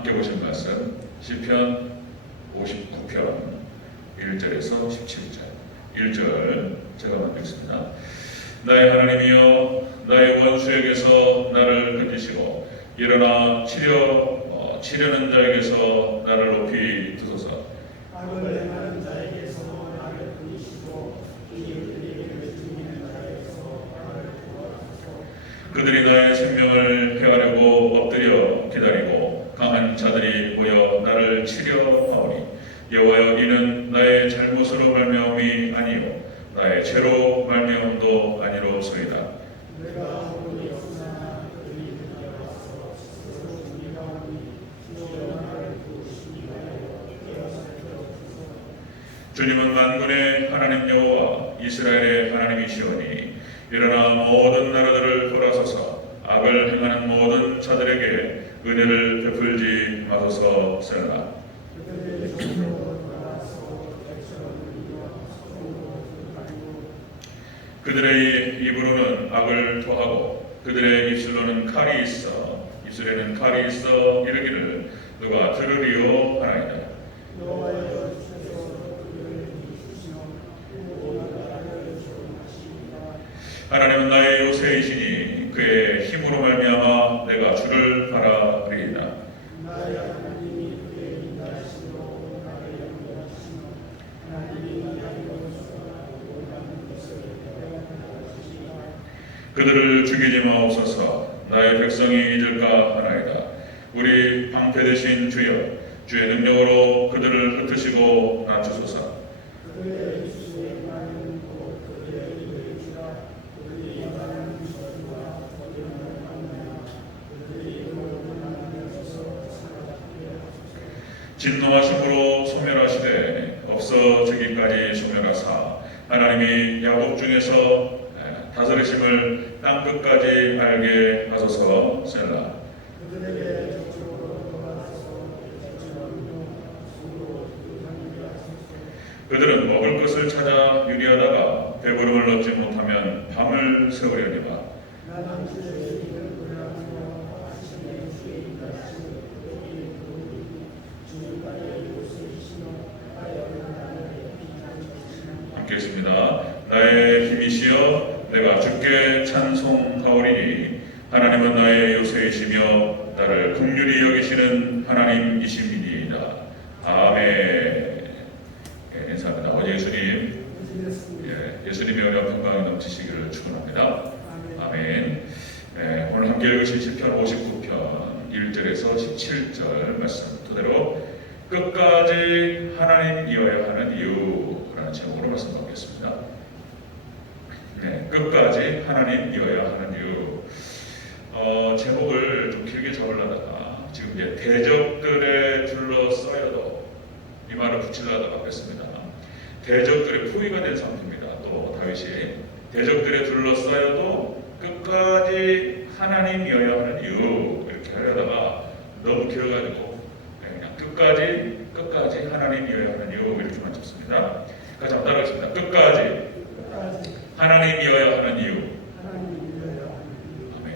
함께 보신 말씀 시편 59편 1절에서 17절. 1절 제가 먼저 읽습니다. 나의 하나님이여, 나의 원수에게서 나를 건지시고 일어나 치려는 자에게서 나를 높이 두소서. 악을 행하는 자에게서 나를 건지시고 이웃에게 죽이는 자에게서 나를 구하소서. 그들이 나의 생명을 해하려고 엎드려 기다리고 강한 자들이 모여 나를 치려 하오니 여호와여, 이는 나의 잘못으로 말미암음이 아니요 나의 죄로 말미암음도 아니로소이다. 내가 오늘 역사나 그들이 되어와서 스스로 죽이가오니 주여 나를 도우시기 하여 깨어서 들어주소서. 주님은 만군의 하나님 여호와 이스라엘의 하나님이시오니 일어나 모든 나라들을 돌아서서 악을 행하는 모든 자들에게 은혜를 베풀지 마소서. 셀라. 그들의 종으로 나와서 백성을 이루어 성으로 가리고 그들의 입으로는 악을 토하고 그들의 입술로는 칼이 있어 입술에는 칼이 있어 이르기를 누가 들으리요 하나이다. 여호와여, 주께서 그들을 이기시며 또 나라를 조롱하시리라. 하나님은 나의 요새이시니 그의 힘으로 말미암아 내가 주를 바라리이다. 나의 하나님이 그의 인자하시고 나를 양보하시며 하나님이 나의 원수가 올라가는 것을 배워주시리라. 그들을 죽이지 마옵소서. 나의 백성이 잊을까 하나이다. 우리 방패 되신 주여, 주의 능력으로 그들을 흩으시고 낮추소서. 그들의 입술에 많은 것 그들의 입을 주라. 그들이 말하는 저주와 거짓말을 만나야 그들의 입으로 만나셔서 살아나게 하소서. 진노하심으로 소멸하시되 없어지기까지 소멸하사 하나님이 야곱 중에서 다스리심을 땅끝까지 알게 하소서. 셀라. 그들에게 저쪽으로 돌아서 백성으로 수로 하게 하소서. 그들은 먹을 것을 찾아 유리하다가 배부름을 얻지 못하면 밤을 새우려니와 나는 주의 이름을 고려하며 하시는 주의 인자하심을 그들이 부르니 주님과의 요새이시며 하여는 나를 비난하시는 함께 있습니다. 나의 힘이시여, 내가 주께 찬송하오리니 하나님은 나의 요새이시며 나를 긍휼히 여기시는 하나님이심이니이다. 아멘. 인사합니다. 아버지 예수님, 예수님의 은혜와 평강이 넘치시기를 축원합니다. 아멘. 오늘 함께 읽으신 시편 59편 1절에서 17절 말씀 토대로 끝까지 하나님이어야 하는 이유라는 제목으로 말씀 나오겠습니다. 끝까지 하나님이어야 하는 이유. 제목을 좀 길게 잡으려다가 지금 이제 대적들에 둘러싸여도 이 말을 붙이려다가 뺐습니다. 대적들의 포위가 된 상태입니다. 또 다윗이 대적들에 둘러싸여도 끝까지 하나님이어야 하는 이유 이렇게 하려다가 너무 길어가지고 그냥 끝까지 하나님이어야 하는 이유 이렇게만 잡습니다. 같이 한번 따라하겠습니다. 끝까지 하나님이어야 하는 이유. 아멘.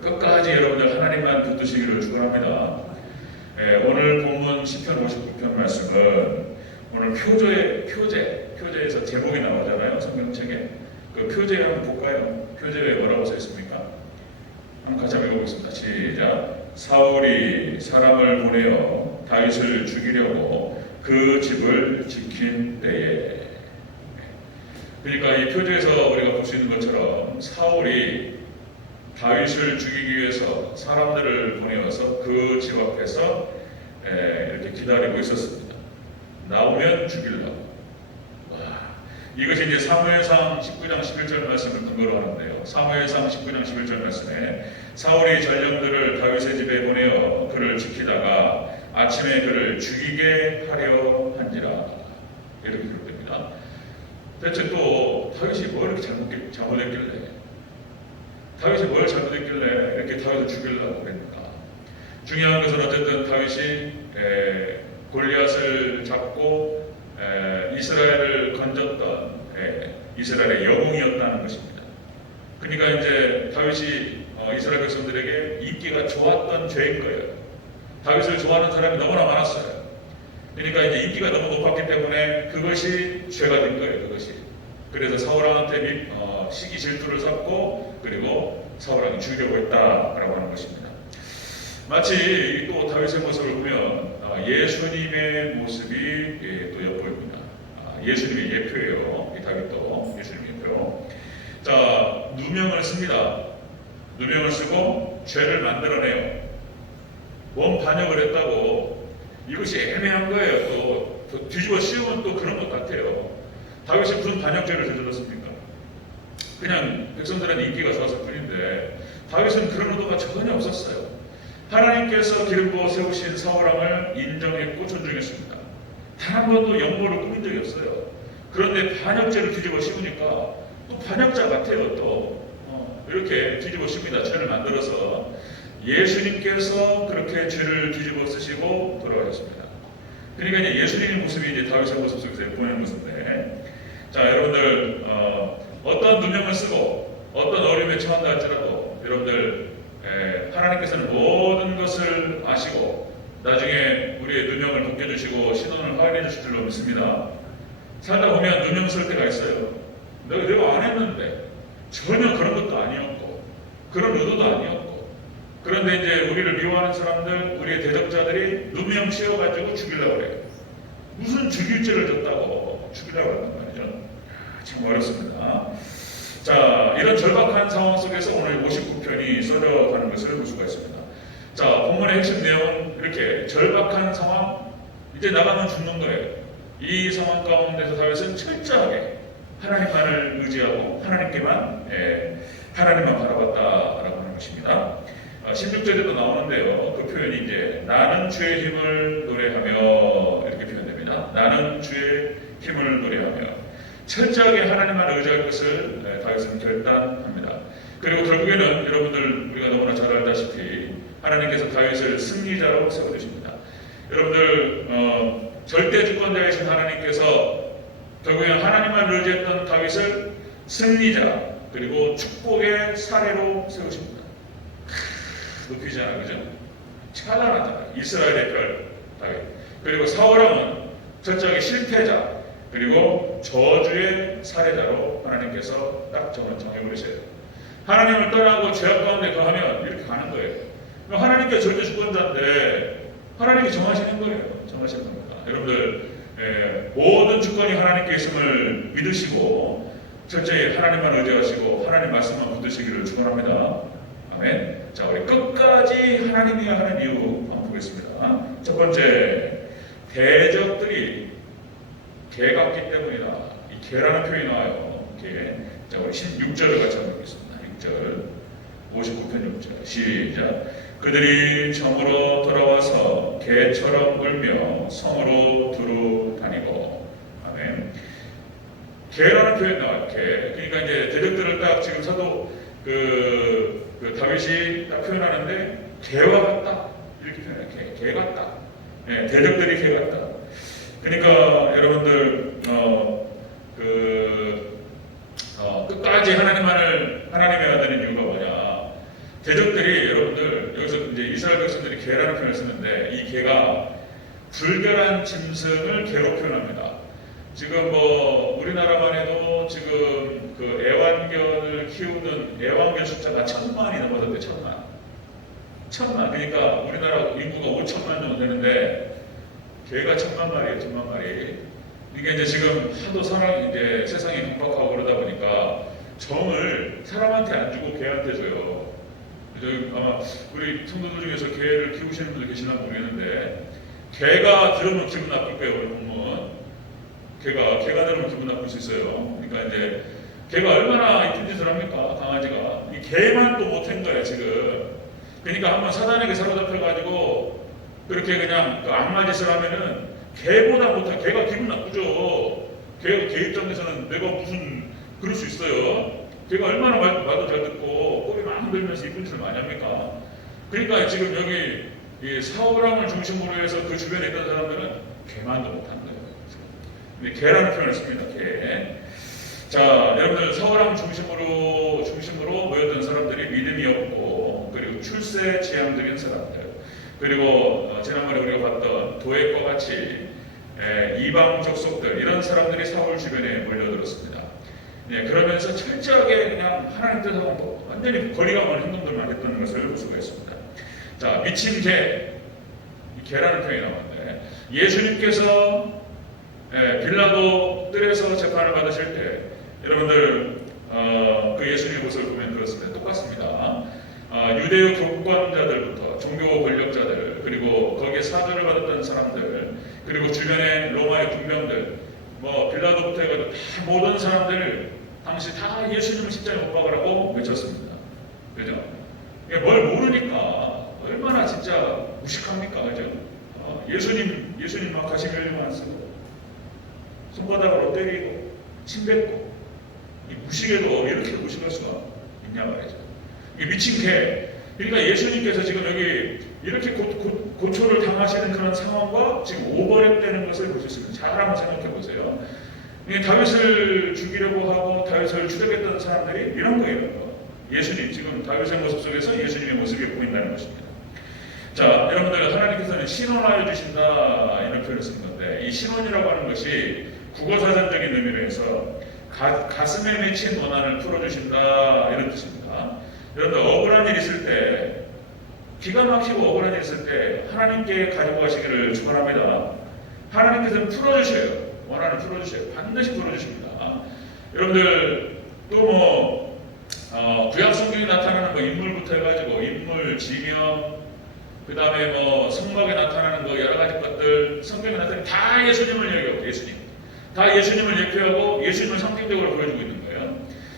끝까지 여러분들 하나님만 붙드시기를 축원합니다. 오늘 본문 시편 59편 말씀은 오늘 표제에서 제목이 나오잖아요. 성경책에. 그 표제 한번 볼까요? 표제에 뭐라고 써 있습니까? 한번 같이 한번 읽어보겠습니다. 시작. 사울이 사람을 보내어 다윗을 죽이려고 그 집을 지킨 때에. 그러니까 이 표제에서 우리가 볼 수 있는 것처럼 사울이 다윗을 죽이기 위해서 사람들을 보내어서 그 집 앞에서 이렇게 기다리고 있었습니다. 나오면 죽이려고. 이것이 이제 사무엘상 19장 11절 말씀을 근거로 하는데요. 사무엘상 19장 11절 말씀에 사울이 전령들을 다윗의 집에 보내어 그를 지키다가 아침에 그를 죽이게 하려 한지라. 이렇게 기록됩니다. 대체 또 다윗이 뭘 이렇게 잘못했길래 이렇게 다윗을 죽이려고 했는가. 중요한 것은 어쨌든 다윗이 골리앗을 잡고 이스라엘을 건졌던 이스라엘의 영웅이었다는 것입니다. 그러니까 이제 다윗이 이스라엘 백성들에게 인기가 좋았던 죄인 거예요. 다윗을 좋아하는 사람이 너무나 많았어요. 그러니까 이제 인기가 너무 높았기 때문에 그것이 죄가 된 거예요. 그것이. 그래서 사울왕한테 시기 질투를 샀고 그리고 사울왕이 죽이려고 했다라고 하는 것입니다. 마치 또 다윗의 모습을 보면 예수님의 모습이 또 엿보입니다. 예수님의 예표예요. 이 다윗도 예수님의 예표. 자, 누명을 씁니다. 누명을 쓰고 죄를 만들어내요. 뭔 반역을 했다고 이것이 애매한 거예요. 또 뒤집어 씌우면 또 그런 것 같아요. 다윗이 무슨 반역죄를 저질렀습니까? 그냥 백성들한테 인기가 좋았을 뿐인데 다윗은 그런 의도가 전혀 없었어요. 하나님께서 기름 부어 세우신 사울왕을 인정했고 존중했습니다. 단 한 번도 영모를 꾸민 적이 없어요. 그런데 반역죄를 뒤집어 씌우니까 또 반역자 같아요. 또 이렇게 뒤집어 씌웁니다. 죄를 만들어서 예수님께서 그렇게 죄를 뒤집어 쓰시고 돌아가셨습니다. 그러니까 이제 예수님의 모습이 이제 다윗의 모습 속에서 보이는 모습인데, 자, 여러분들 어떤 누명을 쓰고 어떤 어려움에 처한다 할지라도 여러분들 하나님께서는 모든 것을 아시고 나중에 우리의 누명을 벗겨주시고 신원을 확인해 주실 줄로 믿습니다. 살다 보면 누명 쓸 때가 있어요. 내가 안 했는데 전혀 그런 것도 아니었고 그런 의도도 아니었고, 그런데 이제 우리를 미워하는 사람들, 우리의 대적자들이 누명 씌워가지고 죽이려고 그래요. 무슨 죽일 죄를 졌다고 죽이려고 한단 말이죠. 참 어렵습니다. 자, 이런 절박한 상황 속에서 오늘 59편이 써져가는 것을 볼 수가 있습니다. 자, 본문의 핵심 내용은 이렇게 절박한 상황, 이제 나가면 죽는 거예요. 이 상황 가운데서 다윗은 철저하게 하나님만을 의지하고 하나님만 바라봤다라고 하는 것입니다. 16절에도 나오는데요. 그 표현이 이제 나는 주의 힘을 노래하며 이렇게 표현됩니다. 나는 주의 힘을 노래하며 철저하게 하나님만 의지할 것을 다윗은 결단합니다. 그리고 결국에는 여러분들 우리가 너무나 잘 알다시피 하나님께서 다윗을 승리자로 세워주십니다. 여러분들 절대 주권자이신 하나님께서 결국에는 하나님만 의지했던 다윗을 승리자 그리고 축복의 사례로 세우십니다. 높이잖아, 그죠? 찬란하잖아. 이스라엘의 별 다윗. 그리고 사울왕은 철저하게 실패자 그리고 저주의 사례자로 하나님께서 딱 정해버리세요. 하나님을 떠나고 죄악 가운데 거하면 이렇게 가는 거예요. 하나님께 절대 주권자인데 하나님이 정하시는 거예요. 정하시는 겁니다. 여러분들 모든 주권이 하나님께 있음을 믿으시고 철저히 하나님만 의지하시고 하나님 말씀만 붙드시기를 축원합니다. 아멘. 자, 우리 끝까지 하나님이야 하는 이유 한번 보겠습니다. 첫 번째, 대적들이 개 같기 때문이다. 이 개라는 표현이 나와요. 개. 자, 우리 16절을 같이 한번 보겠습니다. 6절, 59편 6절. 시작. 그들이 점으로 돌아와서 개처럼 울며 성으로 두루 다니고. 아멘. 개라는 표현이 나와요. 개. 그러니까 이제 대적들을 딱 지금 사도 다윗이 딱 표현하는데 개와 같다 이렇게 표현해요. 개 같다. 네, 대적들이 개 같다. 그러니까 여러분들 끝까지 하나님의 되는 이유가 뭐냐? 대적들이 여러분들 여기서 이제 이스라엘 백성들이 개라는 표현을 쓰는데 이 개가 불결한 짐승을 개로 표현합니다. 지금 우리나라만 해도 지금 그 애완견을 키우는 애완견 숫자가 1000만이 넘어섰대. 1000만. 그러니까 우리나라 인구가 5천만 정도 되는데 개가 1000만 마리예요. 1000만 마리. 이게 이제 지금 하도 이제 세상이 각박하고 그러다 보니까 정을 사람한테 안 주고 개한테 줘요. 아마 우리 성도들 중에서 개를 키우시는 분들 계시나 모르겠는데 개가 들으면 기분 나쁠 거예요. 우리 부모는. 개가 들으면 기분 나쁠 수 있어요. 그러니까 이제 개가 얼마나 이쁜 짓을 합니까? 강아지가. 이 개만 또 못한 거예요 지금. 그러니까 한번 사단에게 사로잡혀가지고 그렇게 그냥 악마 짓을 하면은 개보다 못한, 개가 기분 나쁘죠. 개 입장에서는 내가 무슨 그럴 수 있어요. 개가 얼마나 말도 잘 듣고 꼬리 막 흔들면서 이쁜 짓을 많이 합니까? 그러니까 지금 여기 이 사울왕을 중심으로 해서 그 주변에 있던 사람들은 개만도 못한 거예요. 근데 개라는 표현을 씁니다. 개. 자, 여러분들 사울왕 중심으로 모였던 사람들이 믿음이 없고 그리고 출세 지향적인 사람들. 그리고 지난번에 우리가 봤던 도액과 같이 이방 족속들 이런 사람들이 사울 주변에 몰려들었습니다. 예, 그러면서 철저하게 그냥 하나님 뜻하고 완전히 거리가 먼 행동들만 했던 것을 볼 수가 있습니다. 자, 미친 개, 이 개라는 표현이 나오는데 예수님께서 빌라도 뜰에서 재판을 받으실 때 여러분들 그 예수님의 모습을 보면 그렇습니다. 똑같습니다. 유대교 교권자들부터 종교 권력자들 그리고 거기에 사절을 받았던 사람들 그리고 주변의 로마의 군병들 뭐 빌라도부터 해가지고 다 모든 사람들 당시 다 예수님을 십자가에 못 박으라고 외쳤습니다. 그죠? 이게 뭘 모르니까 얼마나 진짜 무식합니까? 그죠? 예수님 막 가시 mel리만 안 쓰고 손바닥으로 때리고 침 뱉고 이 무식에도 이렇게 무식할 수가 있냐 말이죠. 이게 미친 개. 그러니까 예수님께서 지금 여기 이렇게 고초를 당하시는 그런 상황과 지금 오버랩되는 것을 볼 수 있습니다. 잘 한번 생각해 보세요. 다윗을 죽이려고 하고 다윗을 추적했던 사람들이 이런 거예요. 예수님, 지금 다윗의 모습 속에서 예수님의 모습이 보인다는 것입니다. 자, 여러분들 하나님께서는 신원하여 주신다 이런 표현을 쓰는 건데 이 신원이라고 하는 것이 국어사전적인 의미로 해서 가슴에 맺힌 원한을 풀어주신다 이런 뜻입니다. 여러분들 억울한 일 있을 때 기가 막히고 억울한 일 있을 때 하나님께 가지고 가시기를 축원합니다. 하나님께서는 풀어주셔요. 원한을 풀어주셔요. 반드시 풀어주십니다. 여러분들 또 구약 성경에 나타나는 인물부터 해가지고 인물, 지명, 그 다음에 성막에 나타나는 여러 가지 것들 성경에 나타나는 다 예수님을 얘기하고 예수님. 다 예수님을 예표하고 예수님을 상징적으로 보여주고 있는 거예요.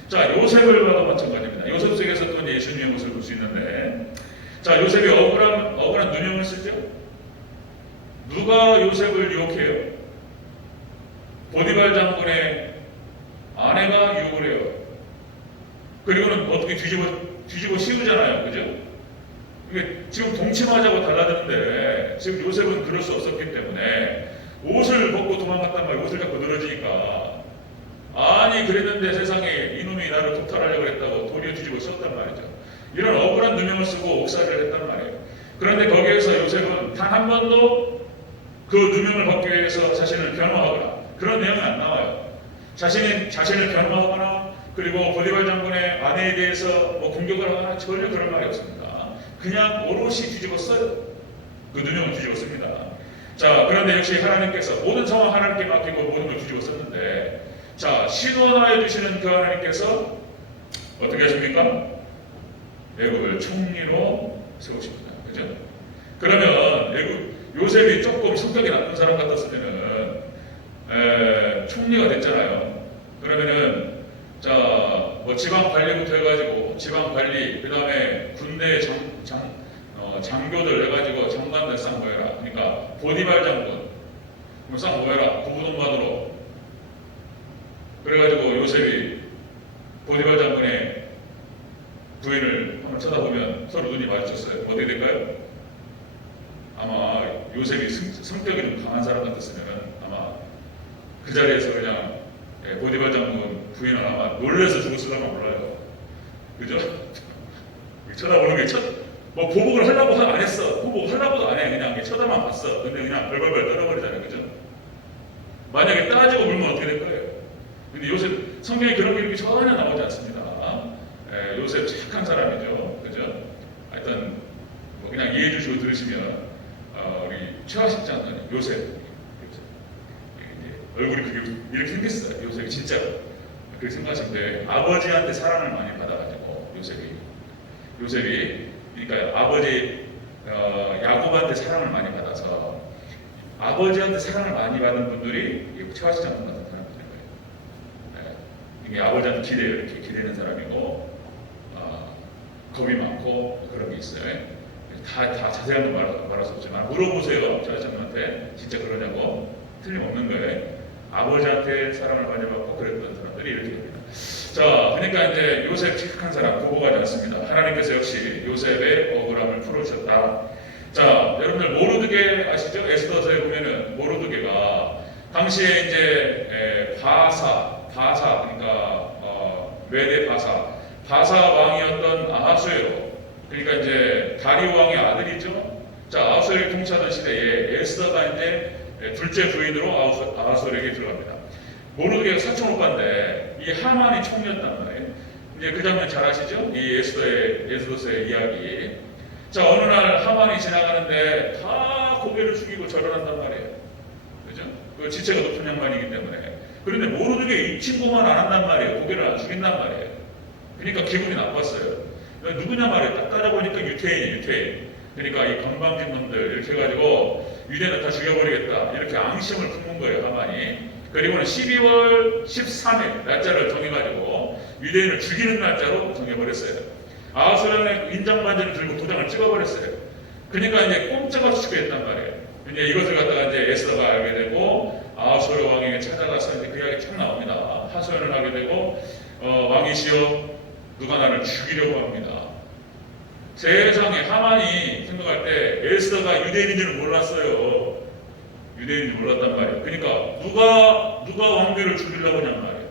자, 요셉을 봐도 마찬가지입니다. 요셉 속에서 또 예수님의 모습을 볼 수 있는데 자, 요셉이 억울한 누명을 쓰죠? 누가 요셉을 유혹해요? 보디발 장군의 아내가 유혹을 해요. 그리고는 어떻게 뒤집어 씌우잖아요. 그죠? 이게 지금 동침하자고 달라드는데 지금 요셉은 그럴 수 없었기 때문에 옷을 벗고 도망갔단 말이에요. 옷을 잡고 늘어지니까 아니 그랬는데 세상에 이놈이 나를 독탈하려고 했다고 도리어 뒤집어 썼단 말이죠. 이런 억울한 누명을 쓰고 옥살이를 했단 말이에요. 그런데 거기에서 요셉은 단 한 번도 그 누명을 벗기 위해서 자신을 변호하거나 그런 내용은 안 나와요. 자신을 변호하거나 그리고 보디발 장군의 아내에 대해서 공격을 하거나 전혀 그런 말이 없습니다. 그냥 오롯이 뒤집었어요. 그 누명을 뒤집었습니다. 자, 그런데 역시 하나님께서 모든 상황 하나님께 맡기고 모든 걸 뒤집었었는데 자, 신원하여 주시는 그 하나님께서 어떻게 하십니까? 애굽을 총리로 세우십니다. 그죠? 그러면 요셉이 조금 성격이 나쁜 사람 같았으면은 총리가 됐잖아요. 그러면은 지방 관리부터 해가지고 지방 관리, 그 다음에 군대 장교들 해가지고 장관들 싹 모여라. 그러니까 보디발 장군 싹 모여라. 구부동반으로. 그래가지고 요셉이 보디발 장군의 부인을 한번 쳐다보면 서로 눈이 마주쳤어요. 어떻게 될까요? 아마 요셉이 성격이 좀 강한 사람 같았으면 아마 그 자리에서 그냥 보디발 장군 부인은 아마 놀라서 죽었을까 몰라요. 그죠? 쳐다보는 게 보복을 하려고 안 했어. 보복하려고도 안 해. 그냥 쳐다만 봤어. 근데 그냥 벌벌벌 떨어버리잖아요. 그죠? 만약에 따지고 물면 어떻게 될 거예요? 근데 요셉 성경에 그런 기록이 전혀 나오지 않습니다. 요셉 착한 사람이죠. 그죠? 하여튼 그냥 이해해 주시고 들으시면 우리 최하식 장관님 요셉 얼굴이 이렇게 생겼어요. 요셉이 진짜로 그렇게 생각하시는데 아버지한테 사랑을 많이 받아가지고 요셉이 그러니까 아버지 야곱한테 사랑을 많이 받아서 아버지한테 사랑을 많이 받은 분들이 최하식 장관 같은 사람들인 거예요. 이게 아버지한테 이렇게 기대는 사람이고 겁이 많고 그런 게 있어요. 다 자세한 건 말할 수 없지만 물어보세요. 최하식 장관한테 진짜 그러냐고. 틀림없는 거예요. 아버지한테 사랑을 많이 받고 그랬던 사람들이 이렇게 됩니다. 자, 그러니까 이제 요셉 착한 사람 보고가지 않습니다. 하나님께서 역시 요셉의 억울함을 풀어주셨다. 자, 여러분들 모르드게 아시죠? 에스더서에 보면은 모르드게가 당시에 이제 바사 그러니까 메대 바사 왕이었던 아하수에로 그러니까 이제 다리오 왕의 아들이죠. 자, 아하수에게 통치하던 시대에 에스더가 이제 둘째 부인으로 아하수에게 들어갑니다. 모르드게가 사촌 오빠인데 이 하만이 총리였단 말이에요. 이제 그 장면 잘 아시죠? 이 에스더서의 이야기. 자, 어느 날 하만이 지나가는데 다 고개를 숙이고 절을 한단 말이에요. 그죠? 그 지체가 높은 양반이기 때문에. 그런데 모르드게 이 친구만 안 한단 말이에요. 고개를 안 숙인단 말이에요. 그러니까 기분이 나빴어요. 누구냐 말이에요. 딱 따져보니까 유태인. 그러니까 이 건방진 놈들 이렇게 해가지고 유대인을 다 죽여버리겠다. 이렇게 앙심을 품은 거예요, 하만이. 그리고는 12월 13일 날짜를 정해가지고 유대인을 죽이는 날짜로 정해버렸어요. 아하수에게 인장반지를 들고 도장을 찍어버렸어요. 그러니까 이제 꼼짝없이 죽였단 말이에요. 이제 이것을 갖다가 이제 에스더가 알게 되고 아하수에 왕에게 찾아가서 이제 그 이야기 쭉 나옵니다. 하소연을 하게 되고 왕이시여 누가 나를 죽이려고 합니다. 세상에 하만이 생각할 때 에스더가 유대인인 줄 몰랐어요. 유대인인 줄 몰랐단 말이에요. 그러니까 누가 왕비를 죽이려고 하냔 말이에요.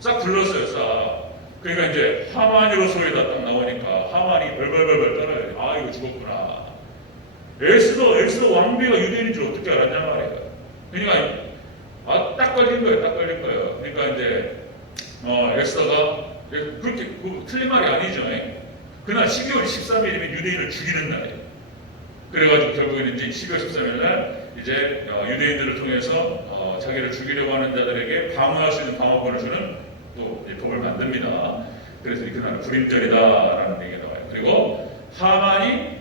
싹 불렀어요. 싹. 그러니까 이제 하만이로 소리가 딱 나오니까 하만이 벌벌벌벌 떨어요. 아, 이거 죽었구나. 에스더 왕비가 유대인인 줄 어떻게 알았냔 말이에요. 그러니까 딱 걸린 거예요. 딱 걸린 거예요. 그러니까 이제 에스더가 그렇게 틀린 말이 아니죠. 그날 12월 13일이면 유대인을 죽이는 날이에요. 그래가지고 결국에는 이제 12월 13일 날 이제 유대인들을 통해서 자기를 죽이려고 하는 자들에게 방어할 수 있는 방어권을 주는 또 법을 만듭니다. 그래서 그날은 불임절이다라는 얘기가 나와요. 그리고 하만이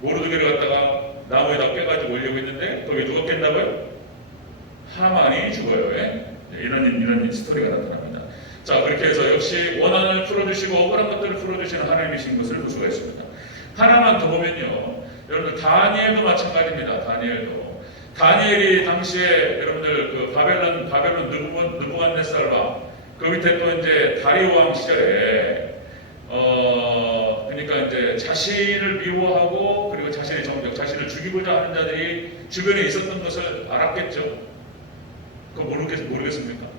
모르드게를 갖다가 나무에다 깨가지고 올리고 있는데 거기에 누가 깼다고요? 하만이 죽어요. 이런 스토리가 나타납니다. 자, 그렇게 해서 역시 원한을 풀어주시고 억울한 것들을 풀어주시는 하나님이신 것을 볼 수가 있습니다. 하나만 더 보면요, 여러분들 다니엘도 마찬가지입니다. 다니엘이 당시에 여러분들 그 바벨론 느부갓네살 왕, 그 밑에 또 이제 다리오 왕 시절에 그러니까 이제 자신을 미워하고 그리고 자신의 정적, 자신을 죽이고자 하는 자들이 주변에 있었던 것을 알았겠죠. 그거 모르겠습니까?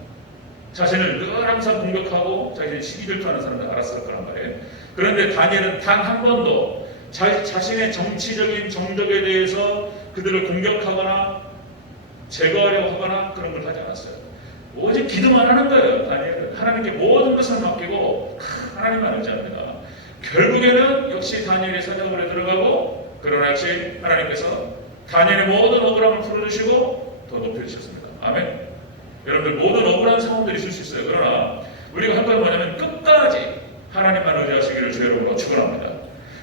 자신을 늘 항상 공격하고 자신이 시기 질투하는 사람들 알았을 거란 말이에요. 그런데 다니엘은 단 한 번도 자신의 정치적인 정적에 대해서 그들을 공격하거나 제거하려고 하거나 그런 걸 하지 않았어요. 오직 기도만 하는 거예요. 다니엘은 하나님께 모든 것을 맡기고 하나님만 의지합니다. 결국에는 역시 다니엘이 사자굴에 들어가고, 그러나 역시 하나님께서 다니엘의 모든 억울함을 풀어주시고 더 높여주셨습니다. 아멘. 여러분들 모든 억울한 상황들이 있을 수 있어요. 그러나 우리가 할 건 뭐냐면 끝까지 하나님만 의지하시기를 주 여러분과 축원합니다.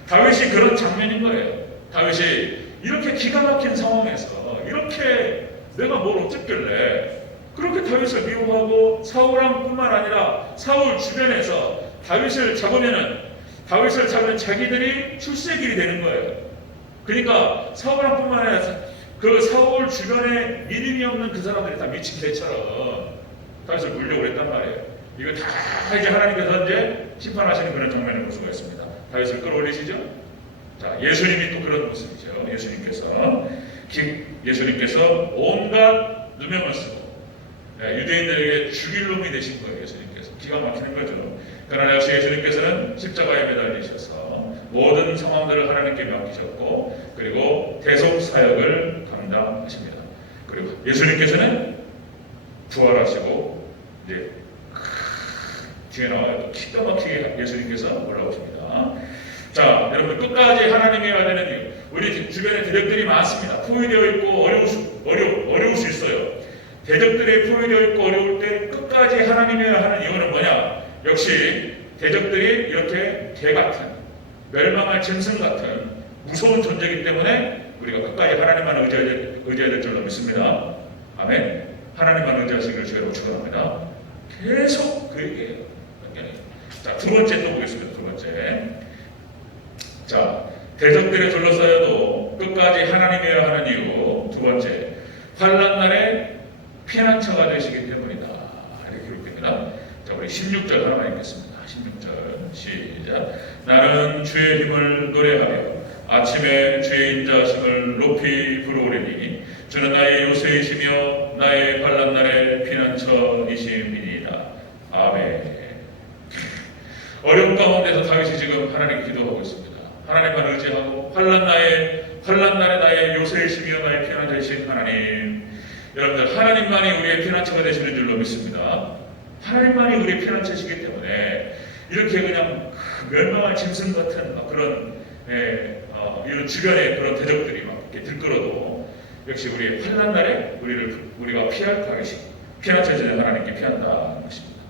다윗이 그런 장면인 거예요. 다윗이 이렇게 기가 막힌 상황에서 이렇게 내가 뭘 어쨌길래 그렇게 다윗을 미워하고 사울왕뿐만 아니라 사울 주변에서 다윗을 잡으면 자기들이 출세길이 되는 거예요. 그러니까 사울왕뿐만 아니라 그 사울 주변에 믿음이 없는 그 사람들이 다 미친 개처럼 다윗을 물려고 했단 말이에요. 이거 다 이제 하나님께서 이제 심판하시는 그런 장면을 볼 수가 있습니다. 다윗을 끌어올리시죠. 자, 예수님이 또 그런 모습이죠. 예수님께서 온갖 누명을 쓰고 유대인들에게 죽일 놈이 되신 거예요. 예수님께서 기가 막히는 거죠. 그러나 역시 예수님께서는 십자가에 매달리셔서 모든 상황들을 하나님께 맡기셨고, 그리고 대속 사역을 감당하십니다. 그리고 예수님께서는 부활하시고 이제 뒤에 나와요. 기가 막히게 예수님께서 올라오십니다. 자, 여러분 끝까지 하나님이어야 되는 이유. 우리 주변에 대적들이 많습니다. 포위되어 있고 어려울 수 있어요. 대적들이 포위되어 있고 어려울 때 끝까지 하나님이어야 하는 이유는 뭐냐? 역시 대적들이 이렇게 개 같은, 멸망할 짐승 같은 무서운 존재이기 때문에 우리가 끝까지 하나님만 의지해야 될 줄로 믿습니다. 아멘. 하나님만 의지하시기를 주로 축원합니다. 계속 그 얘기예요. 자, 두 번째 또 보겠습니다. 두 번째. 자, 대적들에 둘러싸여도 끝까지 하나님이어야 하는 이유. 두 번째, 환난 날에 피난처가 되시기 때문이다. 이렇게 기록됩니다. 자, 우리 16절 하나만 읽겠습니다. 16절 시작. 나는 주의 힘을 노래하며 아침에 주의 인자하심을 높이 부르오리니 주는 나의 요새이시며 나의 환난 날의 피난처이심이니이다. 아멘. 어려운 가운데서 다윗이 지금 하나님께 기도하고 있습니다. 하나님만 의지하고 환난 날에 환난 날에 나의 요새이시며 나의 피난처이신 하나님, 여러분들 하나님만이 우리의 피난처가 되시는 줄로 믿습니다. 하나님만이 우리의 피난처시기 때문에 이렇게 그냥 멸망할 짐승 같은 그런 이런 주변의 그런 대적들이 막 이렇게 들끓어도 역시 우리 환난 날에 우리가 피할 것이고 피난처이신 하나님께 피한다는 것입니다.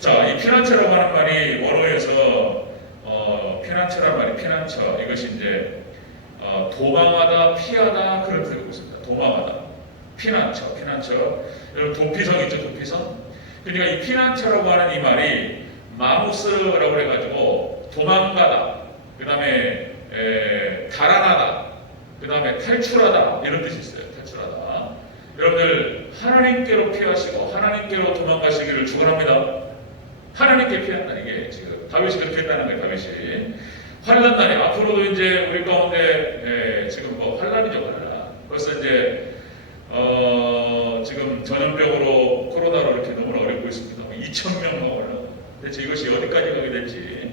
자, 이 피난처라고 하는 말이 원어에서 피난처란 말이 피난처 이것이 이제 도망하다, 피하다 그런 뜻을 갖고 있습니다. 도망하다, 피난처. 여러분 도피성 있죠, 도피성. 그러니까 이 피난처라고 하는 이 말이 마무스라고 해가지고 도망가다, 그 다음에 달아나다, 그 다음에 탈출하다 이런 뜻이 있어요. 탈출하다. 여러분들 하나님께로 피하시고 하나님께로 도망가시기를 축원합니다. 하나님께 피한다. 이게 지금 다윗이 그렇게 했다는 거예요. 다윗이 환난 날에 앞으로도 이제 우리 가운데 지금 뭐 환난이죠, 환난. 벌써 이제 지금 전염병으로 코로나로 이렇게 너무나 어렵고 있습니다. 2,000명만 올라오고 대체 이것이 어디까지 가게 될지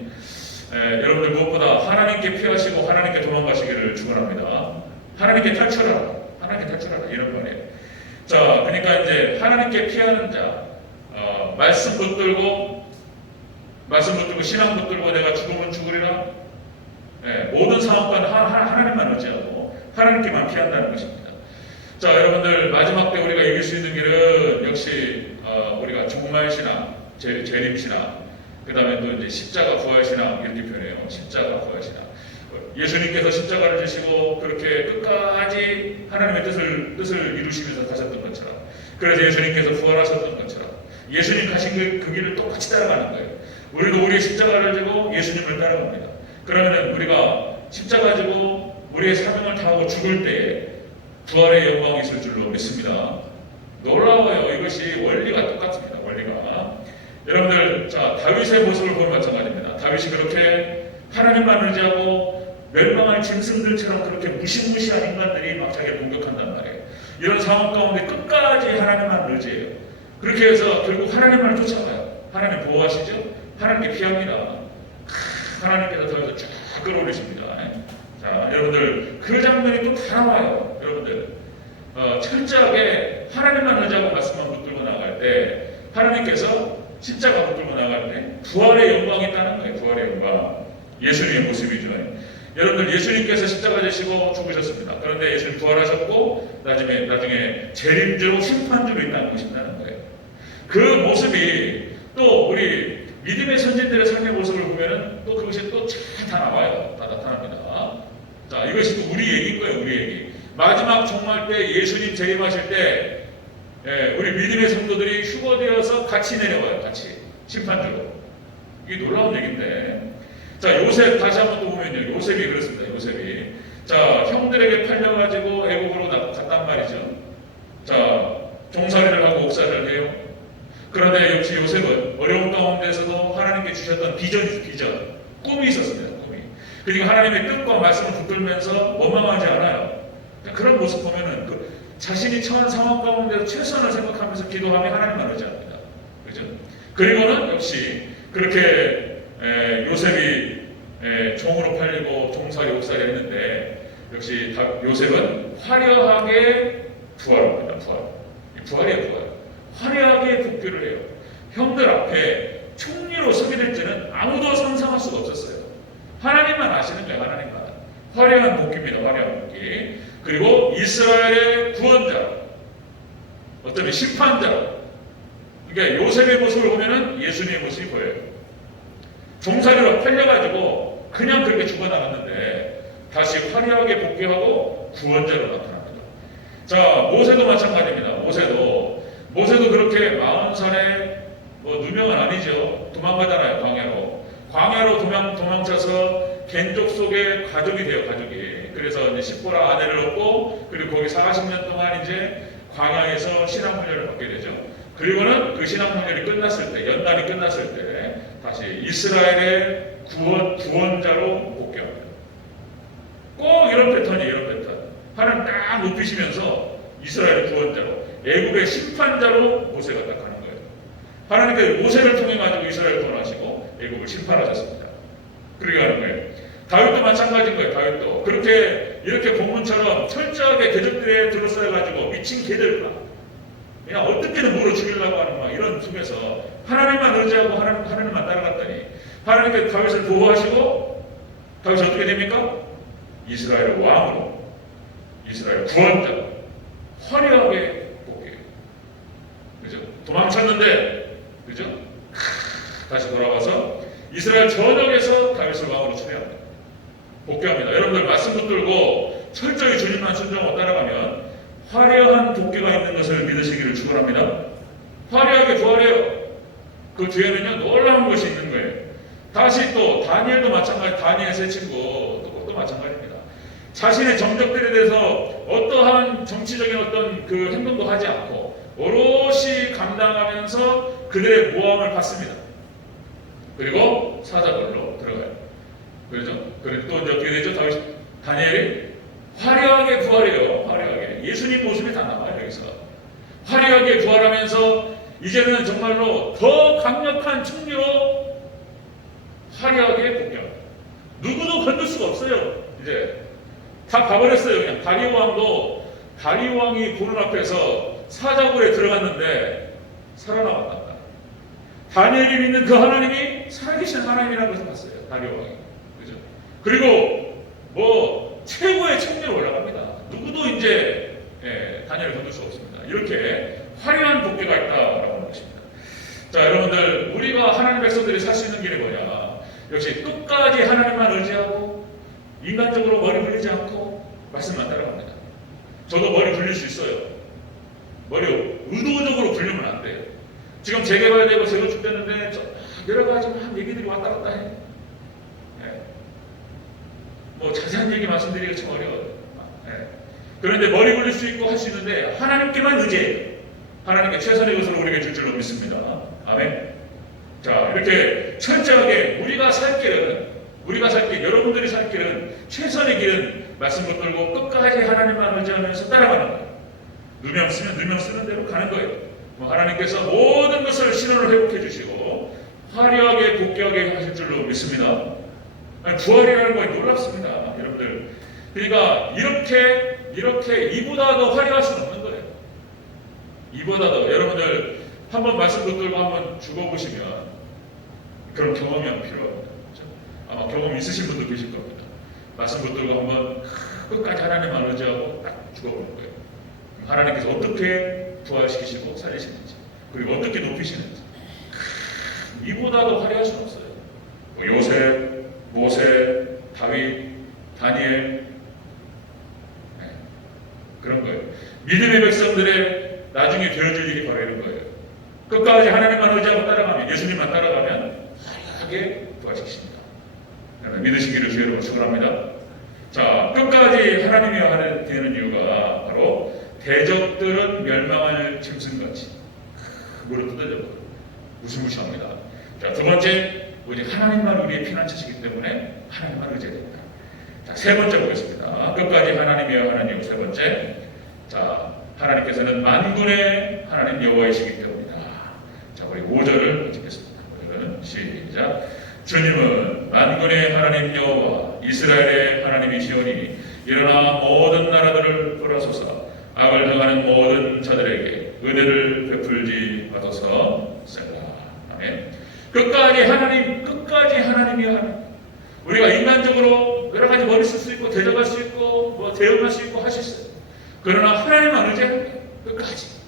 여러분들 무엇보다 하나님께 피하시고 하나님께 도망가시기를 축원합니다. 하나님께 탈출하라, 하나님께 탈출하라 이런 말이에요. 자, 그러니까 이제 하나님께 피하는 자, 말씀 붙들고 신앙 붙들고 내가 죽으면 죽으리라. 모든 상황과는 하나님만 의지하고 하나님께만 피한다는 것입니다. 자, 여러분들 마지막 때 우리가 이길 수 있는 길은 역시 우리가 종말 신앙, 재림 신앙, 그 다음에 또 이제 십자가 부활 신앙 이렇게 표현해요. 십자가 부활 신앙. 예수님께서 십자가를 지시고 그렇게 끝까지 하나님의 뜻을 이루시면서 가셨던 것처럼, 그래서 예수님께서 부활하셨던 것처럼 예수님 가신 그 길을 똑같이 따라가는 거예요. 우리도 우리의 십자가를 지고 예수님을 따라갑니다. 그러면 우리가 십자가 지고 우리의 사명을 다하고 죽을 때에 부활의 영광이 있을 줄로 믿습니다. 놀라워요. 이것이 원리가 똑같습니다. 원리가. 여러분들, 자, 다윗의 모습을 보면 마찬가지입니다. 다윗이 그렇게 하나님만 의지하고 멸망할 짐승들처럼 그렇게 무시무시한 인간들이 막 자기를 공격한단 말이에요. 이런 상황 가운데 끝까지 하나님만 의지해요. 그렇게 해서 결국 하나님만 쫓아가요. 하나님 보호하시죠? 하나님께 피합니다. 하나님께서 더 쭉 끌어올리십니다. 자, 여러분들 그 장면이 또 다 나와요. 여러분들 철저하게 하나님만 의지하고 말씀만 붙들고 나갈 때 하나님께서 십자가 붙들고 나갈 때 부활의 영광이 있다는 거예요. 부활의 영광. 예수님의 모습이죠. 여러분들 예수님께서 십자가 지시고 죽으셨습니다. 그런데 예수님 부활하셨고 나중에 재림주로 심판주로 있다는 것이 있다는 거예요. 그 모습이 또 우리 믿음의 선진들의 삶의 모습을 보면은 또 그것이 또 잘 다 나와요. 다 나타납니다. 자, 이것이 또 우리 얘기인 거예요. 우리 얘기. 마지막 종말 때 예수님 재림하실 때 우리 믿음의 성도들이 휴거되어서 같이 내려와요. 같이 심판주로. 이게 놀라운 얘기인데, 자, 요셉 다시 한번 또 보면요. 요셉이 그렇습니다. 요셉이 자, 형들에게 팔려가지고 애국으로 갔단 말이죠. 자, 종살이를 하고 옥살이를 해요. 그런데 역시 요셉은 어려운 가운데서도 하나님께 주셨던 비전이죠. 비전. 꿈이 있었습니다. 꿈이. 그리고 하나님의 뜻과 말씀을 붙들면서 원망하지 않아요. 그런 모습 보면은 자신이 처한 상황 가운데서 최선을 생각하면서 기도하며 하나님만 의지합니다. 그죠? 그리고는 역시 그렇게 요셉이 종으로 팔리고 종살이 옥살이 했는데 역시 요셉은 화려하게 부활합니다. 부활이에요. 부활. 화려하게 복귀를 해요. 형들 앞에 총리로 서게 될 때는 아무도 상상할 수가 없었어요. 하나님만 아시는 거예요. 하나님만. 화려한 복귀입니다. 화려한 복귀. 그리고 이스라엘의 구원자, 어쩌면 심판자. 그러니까 요셉의 모습을 보면은 예수님의 모습이 보여요. 종살이로 팔려가지고 그냥 그렇게 죽어나갔는데 다시 화려하게 복귀하고 구원자로 나타납니다. 자, 모세도 마찬가지입니다. 모세도 그렇게 40살에 누명은 아니죠. 도망가잖아요. 광야로 도망쳐서 겐족 속에 가족이 돼요. 가족이. 그래서 이제 십보라 아내를 얻고 그리고 거기 40년 동안 이제 광야에서 신앙훈련을 받게 되죠. 그리고는 그 신앙훈련이 끝났을 때, 연단이 끝났을 때 다시 이스라엘의 구원자로 복귀합니다. 꼭 이런 패턴이에요. 이런 패턴. 하나님 딱 높이시면서 이스라엘의 구원자로, 애국의 심판자로 모세가 딱 가는 거예요. 하나님께서 모세를 통해 가지고 이스라엘을 구원하시고 애국을 심판하셨습니다. 그렇게 가는 거예요. 다윗도 마찬가지인 거예요. 다윗도 그렇게 이렇게 본문처럼 철저하게 대적들에 둘러싸여가지고 미친 개들과 그냥 어떻게든 물어 죽이려고 하는 막 이런 속에서 하나님만 의지하고 하나님만 따라갔더니 하나님께 다윗을 보호하시고 다윗이 어떻게 됩니까? 이스라엘 왕으로 이스라엘 구원자 화려하게 복귀해요. 그죠? 도망쳤는데 그죠? 다시 돌아와서 이스라엘 전역에서 다윗을 왕으로 추대합니다. 복귀합니다. 여러분들 말씀 붙들고 철저히 주님만 순종하고 따라가면 화려한 복귀가 있는 것을 믿으시기를 축원합니다. 화려하게 부활해요. 그 뒤에는요 놀라운 것이 있는 거예요. 다시 또 다니엘도 마찬가지, 다니엘 세 친구 또 마찬가지입니다. 자신의 정적들에 대해서 어떠한 정치적인 어떤 그 행동도 하지 않고 오롯이 감당하면서 그들의 모함을 받습니다. 그리고 사자굴로 들어가요. 그렇죠? 그리고 또 이제 어떻게 되죠? 다니엘이 화려하게 부활해요. 화려하게. 예수님 모습이 다 나와요, 여기서. 화려하게 부활하면서 이제는 정말로 더 강력한 승리로 화려하게 복귀합니다. 누구도 건들 수가 없어요. 이제 다 가버렸어요. 그냥 다리오 왕도 다리오 왕이 보는 앞에서 사자굴에 들어갔는데 살아남았다. 다니엘이 믿는 그 하나님이 살아계신 하나님이라는 것을 봤어요. 다리오 왕이. 그죠? 그리고 뭐 최고의 책리로 올라갑니다. 누구도 이제 다니엘을 건들 수 없습니다. 이렇게 화려한 복귀가 있다라고 하는 것입니다. 자, 여러분들 우리가 하나님 백성들이 살 수 있는 길이 뭐냐? 역시 끝까지 하나님만 의지하고 인간적으로 머리 굴리지 않고 말씀만 따라갑니다. 저도 머리 굴릴 수 있어요. 머리 의도적으로 굴리면 안 돼요. 지금 재개발되고 재건축되는데 여러 가지 막 얘기들이 왔다 갔다 해. 뭐 자세한 얘기 말씀드리기가 참 어려워요. 그런데 머리 굴릴 수 있고 할 수 있는데 하나님께만 의지해요. 하나님께 최선의 것을 우리에게 줄 줄로 믿습니다. 아멘. 자, 이렇게 철저하게 우리가 살 길, 여러분들이 살 길은 최선의 길은 말씀 붙들고 끝까지 하나님만 의지하면서 따라가는 거예요. 누명 쓰면 누명 쓰는 대로 가는 거예요. 하나님께서 모든 것을 신원을 회복해 주시고 화려하게 복귀하게 하실 줄로 믿습니다. 부활이라는 건 놀랍습니다, 여러분들. 그러니까 이렇게 이보다 더 화려할 수는 없는 거예요. 이보다 더 여러분들 한번 말씀 붙들고 한번 죽어보시면 그런 경험이 필요합니다. 그렇죠? 아마 경험 있으신 분도 계실 겁니다. 말씀 붙들고 한번 끝까지 하나님만 의지하고 딱 죽어보는 거예요. 하나님께서 어떻게 부활시키시고 살리시는지 그리고 어떻게 높이시는지 이보다 더 화려할 수는 없어요. 요셉, 모세, 다윗, 다니엘 그런 거예요. 믿음의 백성들의 나중에 되어질 일이 바로 이런 거예요. 끝까지 하나님만 의지하고 따라가면 예수님만 따라가면 화려하게 부활시키십니다. 믿으시기를 주의로 축원합니다. 자, 끝까지 하나님이여 되는 이유가 바로 대적들은 멸망할 짐승같이 무릎 뜯어져버려 무시무시합니다. 자, 두 번째 오직 하나님만 우리의 피난처시기 때문에 하나님만 의지해야 됩니다. 자, 세 번째 보겠습니다. 끝까지 하나님이여 하나님 세 번째. 자, 하나님께서는 만군의 하나님 여호와이시기 때문이다. 자, 우리 5절을 읽겠습니다. 5절은 시작. 주님은 만군의 하나님 여호와 이스라엘의 하나님이시오니 일어나 모든 나라들을 끌어소서 악을 행하는 모든 자들에게 은혜를 베풀지 마소서. 셀라. 아멘. 끝까지 하나님이여 하나님. 우리가 인간적으로 여러 가지 머리 쓸 수 있고 대적할 수 있고 뭐 대응할 수 있고 할 수 있어요. 그러나 하나님만 의지해야 돼요. 끝까지.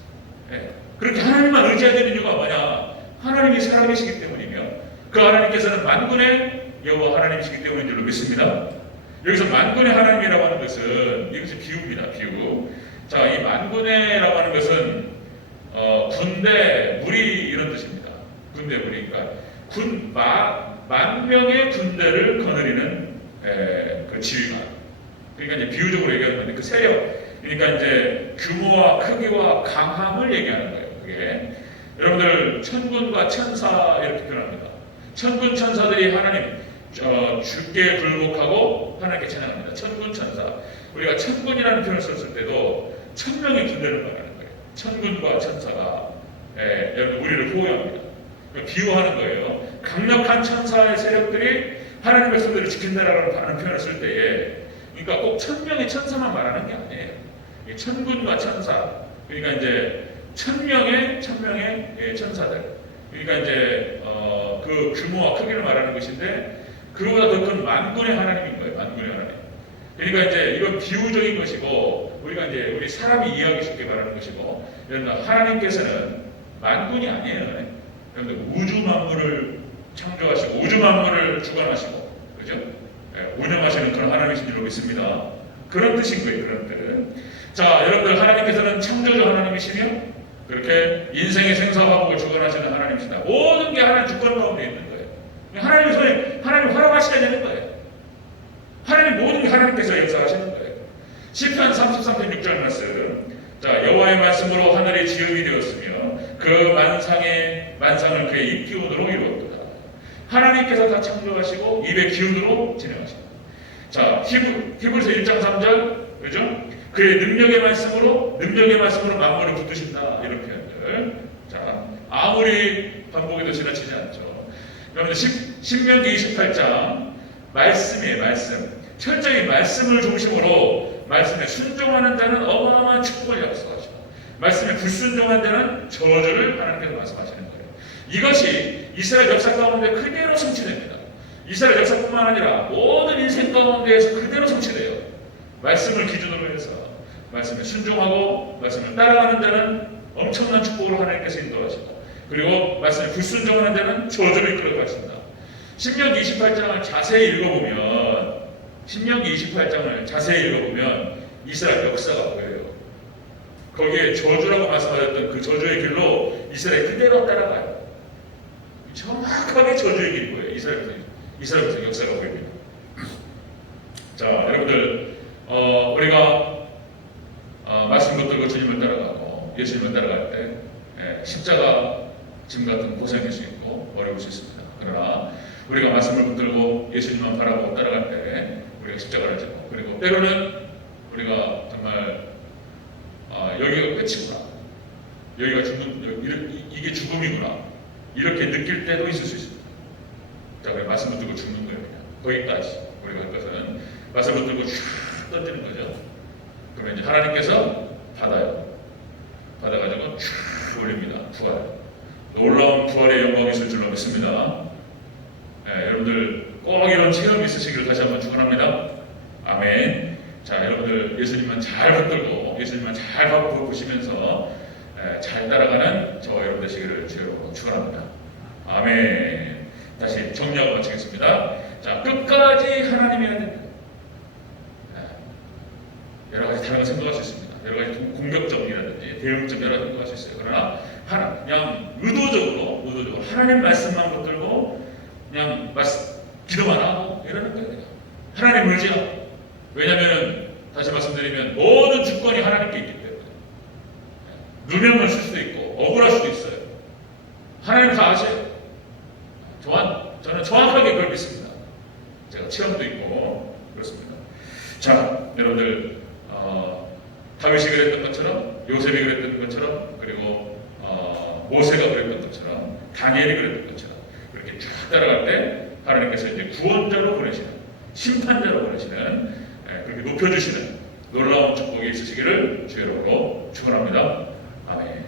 그렇게 하나님만 의지해야 되는 이유가 뭐냐? 하나님이 살아계시기 때문이며 그 하나님께서는 만군의 여호와 하나님이시기 때문인 줄로 믿습니다. 여기서 만군의 하나님이라고 하는 것은 이것이 비유입니다. 비유. 자, 이 만군의라고 하는 것은 군대, 무리 이런 뜻입니다. 군대, 무리. 그러니까 만 명의 군대를 거느리는 그 지휘관. 그러니까 이제 비유적으로 얘기하는 건데 그 세력. 그러니까 이제 규모와 크기와 강함을 얘기하는 거예요. 그게 여러분들 천군과 천사 이렇게 표현합니다. 천군 천사들이 하나님 주께 굴복하고 하나님께 찬양합니다. 천군 천사. 우리가 천군이라는 표현을 썼을 때도 1000명의 군대를 말하는 거예요. 천군과 천사가 여러분 우리를 보호합니다. 비유하는 거예요. 강력한 천사의 세력들이 하나님의 백성들을 지킨다라는 표현을 쓸 때에 그러니까 꼭 천명의 천사만 말하는 게 아니에요. 이 천군과 천사, 그러니까 이제 천명의 천사들, 그러니까 이제 그 규모와 크기를 말하는 것인데 그보다 더 큰 만군의 하나님인 거예요. 만군의 하나님. 그러니까 이제 이건 비유적인 것이고 우리가 이제 우리 사람이 이해하기 쉽게 말하는 것이고, 여러분 하나님께서는 만군이 아니에요. 여러분 우주 만물을 창조하시고 우주 만물을 주관하시고, 그죠? 운영하시는 그런 하나님이신 줄 믿습니다. 그런 뜻인 거예요. 그런 뜻. 자, 여러분들 하나님께서는 창조주 하나님이시며 그렇게 인생의 생사화복을 주관하시는 하나님이시다. 모든 게 하나님 주권 가운데 있는 거예요. 하나님 손에 하나님 허락하셔야 되는 거예요. 하나님 모든 게 하나님께서 역사하시는 거예요. 시편 33편 6절 말씀. 자, 여호와의 말씀으로 하늘이 지음이 되었으며 그 만상을 그의 입 기운으로 이루었도다. 하나님께서 다 창조하시고 입의 기운으로 진행하십니다. 자, 히브리서 1장 3절, 그죠? 그의 능력의 말씀으로 만물을 붙드신다. 이런 표현들. 자, 아무리 반복해도 지나치지 않죠. 그러면 신명기 28장 말씀이에요. 말씀. 철저히 말씀을 중심으로 말씀에 순종하는 자는 어마어마한 축복을 약속하시고 말씀에 불순종한 자는 저주를 하나님께서 말씀하시는 거예요. 이것이 이스라엘 역사 가운데 그대로 성취됩니다. 이스라엘 역사뿐만 아니라 모든 인생 가운데에서 그대로 성취돼요. 말씀을 기준으로 해서 말씀에 순종하고 말씀을 따라가는 자는 엄청난 축복으로 하나님께서 인도하시고, 그리고 말씀에 불순종하는 자는 저주를 이끌어 가신다. 신명기 28장을 자세히 읽어보면 이스라엘 역사가 보여요. 거기에 저주라고 말씀하셨던 그 저주의 길로 이스라엘 그대로 따라가요. 정확하게 저주의 길인 거예요. 이스라엘 역사가 보입니다. 자, 여러분들 우리가 말씀 붙들고 주님을 따라가고 예수님을 따라갈 때 십자가 짐 같은 고생할 수 있고 어려울 수 있습니다. 그러나 우리가 말씀을 붙들고 예수님만 바라보고 따라갈 때 우리가 십자가를 지고, 그리고 때로는 우리가 정말 여기가 끝이구나, 여기가 이게 죽음이구나 이렇게 느낄 때도 있을 수 있습니다. 자, 그래 말씀 붙들고 죽는 거예요. 그냥 거기까지 우리가 할 것은 말씀 붙들고 쭉 던지는 거죠. 그러면 이제 하나님께서 받아가지고 쭉 올립니다. 부활. 놀라운 부활의 영광이 있을 줄로 믿습니다. 여러분들 꼭 이런 체험이 있으시기를 다시 한번 축원합니다. 아멘. 자, 여러분들 예수님만 잘 붙들고 예수님만 잘 보시면서 잘 따라가는 저와 여러분 되시기를 주로 축원합니다. 아멘. 다시 정리하고 마치겠습니다. 자, 끝까지 하나님이어야 됩니다. 여러 가지 다른 거 생각할 수 있습니다. 여러 가지 공격점이라든지 대응점 여러 가지 생각할 수 있어요. 그러나 그냥 의도적으로 하나님 말씀만 붙들고 그냥 기도만 하고 이러는 거예요. 하나님 의지하고. 왜냐하면 다시 말씀드리면 모든 주권이 하나님께 있기 때문에 누명을 쓸 수도 있고 억울할 수도 있어요. 하나님 다 아셔요. 저는 정확하게 그걸 믿습니다. 제가 체험도 있고 그렇습니다. 자, 여러분들 다윗이 그랬던 것처럼, 요셉이 그랬던 것처럼, 그리고 모세가 그랬던 것처럼, 다니엘이 그랬던 것처럼 그렇게 쭉 따라갈 때 하나님께서 이제 구원자로 보내시는, 심판자로 보내시는, 그렇게 높여주시는 놀라운 축복이 있으시기를 주의 이름으로 축원합니다. 아멘.